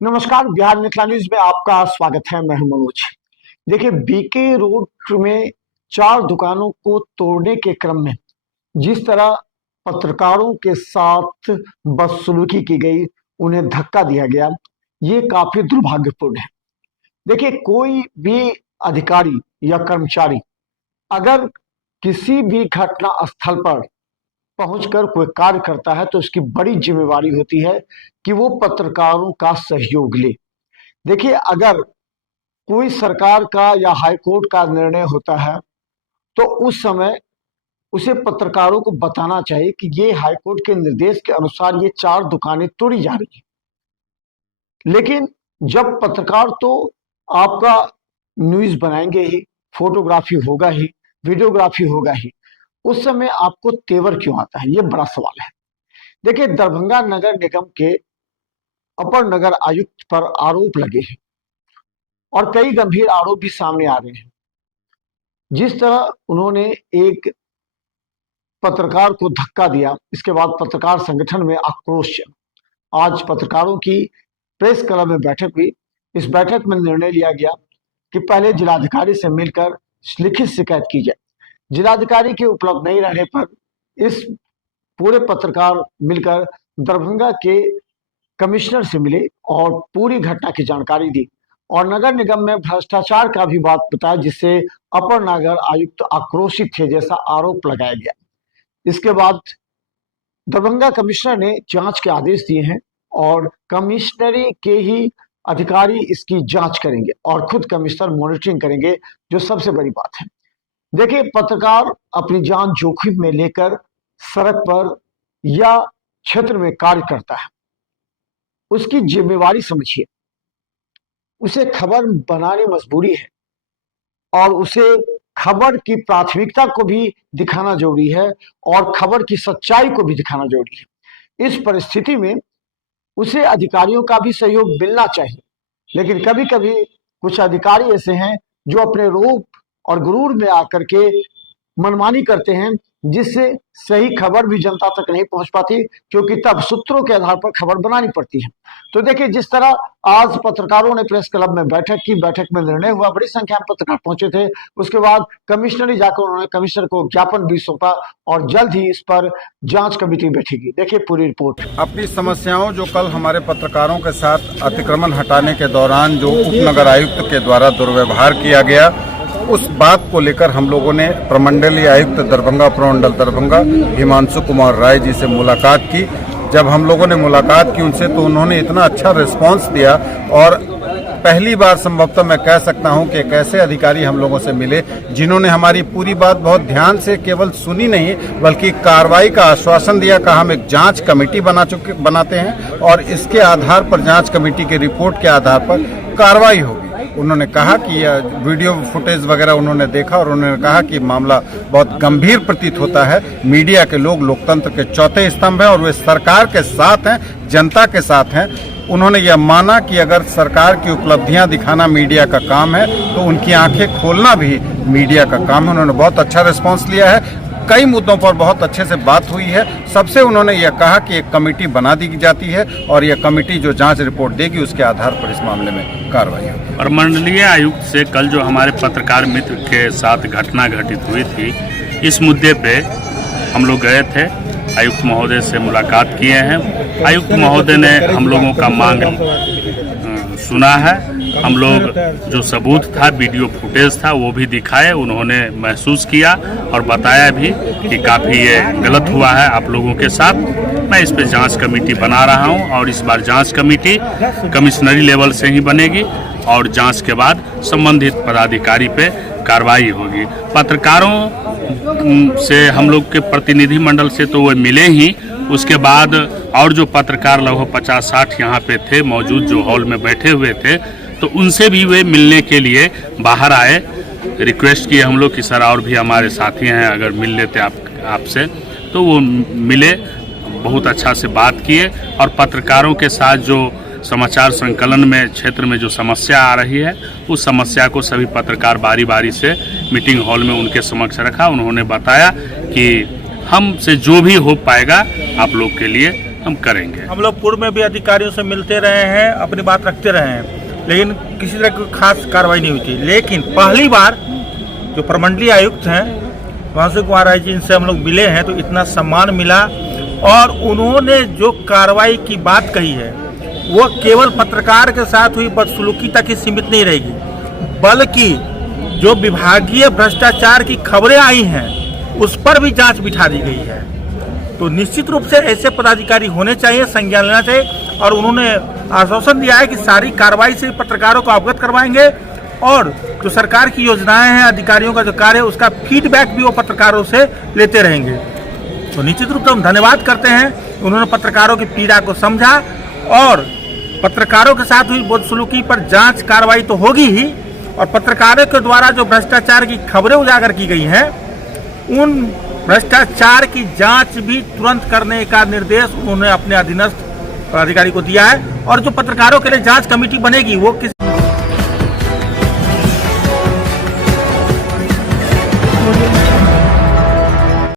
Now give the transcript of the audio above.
नमस्कार, बिहार मिथिला न्यूज में आपका स्वागत है। मैं हूं मनोज। देखिए, बीके रोड में 4 दुकानों को तोड़ने के क्रम में जिस तरह पत्रकारों के साथ बदसलूकी की गई, उन्हें धक्का दिया गया, ये काफी दुर्भाग्यपूर्ण है। देखिए, कोई भी अधिकारी या कर्मचारी अगर किसी भी घटना स्थल पर पहुंचकर कोई कार्य करता है तो उसकी बड़ी जिम्मेवारी होती है कि वो पत्रकारों का सहयोग ले। देखिए, अगर कोई सरकार का या हाईकोर्ट का निर्णय होता है तो उस समय उसे पत्रकारों को बताना चाहिए कि ये हाईकोर्ट के निर्देश के अनुसार ये 4 दुकानें तोड़ी जा रही हैं। लेकिन जब पत्रकार तो आपका न्यूज बनाएंगे ही, फोटोग्राफी होगा ही, वीडियोग्राफी होगा ही, उस समय आपको तेवर क्यों आता है, ये बड़ा सवाल है। देखिए, दरभंगा नगर निगम के अपर नगर आयुक्त पर आरोप लगे हैं और कई गंभीर आरोप भी सामने आ रहे हैं। जिस तरह उन्होंने एक पत्रकार को धक्का दिया, इसके बाद पत्रकार संगठन में आक्रोश। आज पत्रकारों की प्रेस क्लब में बैठक हुई। इस बैठक में निर्णय लिया गया कि पहले जिलाधिकारी से मिलकर लिखित शिकायत की जाए। जिलाधिकारी के उपलब्ध नहीं रहने पर इस पूरे पत्रकार मिलकर दरभंगा के कमिश्नर से मिले और पूरी घटना की जानकारी दी और नगर निगम में भ्रष्टाचार का भी बात बताया, जिससे अपर नगर आयुक्त आक्रोशित थे जैसा आरोप लगाया गया। इसके बाद दरभंगा कमिश्नर ने जांच के आदेश दिए हैं और कमिश्नरी के ही अधिकारी इसकी जांच करेंगे और खुद कमिश्नर मॉनिटरिंग करेंगे, जो सबसे बड़ी बात है। देखिए, पत्रकार अपनी जान जोखिम में लेकर सड़क पर या क्षेत्र में कार्य करता है, उसकी जिम्मेवारी समझिए। उसे खबर बनानी मजबूरी है और उसे खबर की प्राथमिकता को भी दिखाना जरूरी है और खबर की सच्चाई को भी दिखाना जरूरी है। इस परिस्थिति में उसे अधिकारियों का भी सहयोग मिलना चाहिए, लेकिन कभी कभी कुछ अधिकारी ऐसे हैं जो अपने रोब और गुरूर में आकर के मनमानी करते हैं, जिससे सही खबर भी जनता तक नहीं पहुंच पाती, क्योंकि तब सूत्रों के आधार पर खबर बनानी पड़ती है। तो देखिए, जिस तरह आज पत्रकारों ने प्रेस क्लब में बैठक की, बैठक में निर्णय हुआ, बड़ी संख्या में पत्रकार पहुंचे थे। उसके बाद कमिश्नरी जाकर उन्होंने कमिश्नर को ज्ञापन भी सौंपा और जल्द ही इस पर जांच कमेटी बैठेगी। देखिए पूरी रिपोर्ट। अपनी समस्याओं जो कल हमारे पत्रकारों के साथ अतिक्रमण हटाने के दौरान जो उप नगर आयुक्त के द्वारा दुर्व्यवहार किया गया, उस बात को लेकर हम लोगों ने प्रमंडलीय आयुक्त दरभंगा, प्रमंडल दरभंगा हिमांशु कुमार राय जी से मुलाकात की। जब हम लोगों ने मुलाकात की उनसे, तो उन्होंने इतना अच्छा रिस्पांस दिया और पहली बार संभवतः मैं कह सकता हूं कि एक ऐसे अधिकारी हम लोगों से मिले जिन्होंने हमारी पूरी बात बहुत ध्यान से केवल सुनी नहीं, बल्कि कार्रवाई का आश्वासन दिया। कहा हम एक जांच कमेटी बनाते हैं और इसके आधार पर, जांच कमेटी के रिपोर्ट के आधार पर कार्रवाई होगी। उन्होंने कहा कि वीडियो फुटेज वगैरह उन्होंने देखा और उन्होंने कहा कि मामला बहुत गंभीर प्रतीत होता है। मीडिया के लोग लोकतंत्र के चौथे स्तंभ हैं और वे सरकार के साथ हैं, जनता के साथ हैं। उन्होंने यह माना कि अगर सरकार की उपलब्धियां दिखाना मीडिया का काम है, तो उनकी आंखें खोलना भी मीडिया का काम है। उन्होंने बहुत अच्छा रिस्पांस लिया है। कई मुद्दों पर बहुत अच्छे से बात हुई है। सबसे उन्होंने यह कहा कि एक कमेटी बना दी जाती है और यह कमेटी जो जांच रिपोर्ट देगी उसके आधार पर इस मामले में कार्रवाई होगी। और मंडलीय आयुक्त से कल जो हमारे पत्रकार मित्र के साथ घटना घटित हुई थी, इस मुद्दे पे हम लोग गए थे, आयुक्त महोदय से मुलाकात किए हैं। आयुक्त महोदय ने हम लोगों का मांग सुना है। हम लोग जो सबूत था, वीडियो फुटेज था, वो भी दिखाए, उन्होंने महसूस किया और बताया भी कि काफ़ी ये गलत हुआ है आप लोगों के साथ। मैं इस पे जांच कमेटी बना रहा हूं और इस बार जांच कमेटी कमिश्नरी लेवल से ही बनेगी और जांच के बाद संबंधित पदाधिकारी पे कार्रवाई होगी। पत्रकारों से हम लोग के प्रतिनिधि मंडल से तो वो मिले ही, उसके बाद और जो पत्रकार लगभग 50-60 यहाँ पे थे मौजूद, जो हॉल में बैठे हुए थे, तो उनसे भी वे मिलने के लिए बाहर आए। रिक्वेस्ट किए हम लोग कि सर और भी हमारे साथी हैं, अगर मिल लेते आपसे, तो वो मिले, बहुत अच्छा से बात किए और पत्रकारों के साथ जो समाचार संकलन में क्षेत्र में जो समस्या आ रही है, उस समस्या को सभी पत्रकार बारी बारी से मीटिंग हॉल में उनके समक्ष रखा। उन्होंने बताया कि हमसे जो भी हो पाएगा आप लोग के लिए हम करेंगे। हम लोग पूर्व में भी अधिकारियों से मिलते रहे हैं, अपनी बात रखते रहे हैं, लेकिन किसी तरह की खास कार्रवाई नहीं हुई थी। लेकिन पहली बार जो प्रमंडलीय आयुक्त हैं वासु कुमार राय जी, इनसे हम लोग मिले हैं तो इतना सम्मान मिला, और उन्होंने जो कार्रवाई की बात कही है वो केवल पत्रकार के साथ हुई बदसलूकी तक ही सीमित नहीं रहेगी, बल्कि जो विभागीय भ्रष्टाचार की खबरें आई हैं उस पर भी जांच बिठा दी गई है। तो निश्चित रूप से ऐसे पदाधिकारी होने चाहिए, संज्ञान लेना चाहिए, और उन्होंने आश्वासन दिया है कि सारी कार्रवाई से पत्रकारों को अवगत करवाएंगे, और जो सरकार की योजनाएं हैं, अधिकारियों का जो कार्य है, उसका फीडबैक भी वो पत्रकारों से लेते रहेंगे। तो निश्चित रूप से हम धन्यवाद करते हैं, उन्होंने पत्रकारों की पीड़ा को समझा, और पत्रकारों के साथ हुई बदसलूकी पर जांच कार्रवाई तो होगी ही, और पत्रकारों के द्वारा जो भ्रष्टाचार की खबरें उजागर की गई हैं उन भ्रष्टाचार की जांच भी तुरंत करने का निर्देश उन्होंने अपने अधीनस्थ अधिकारी को दिया है। और जो पत्रकारों के लिए जांच कमेटी बनेगी वो किस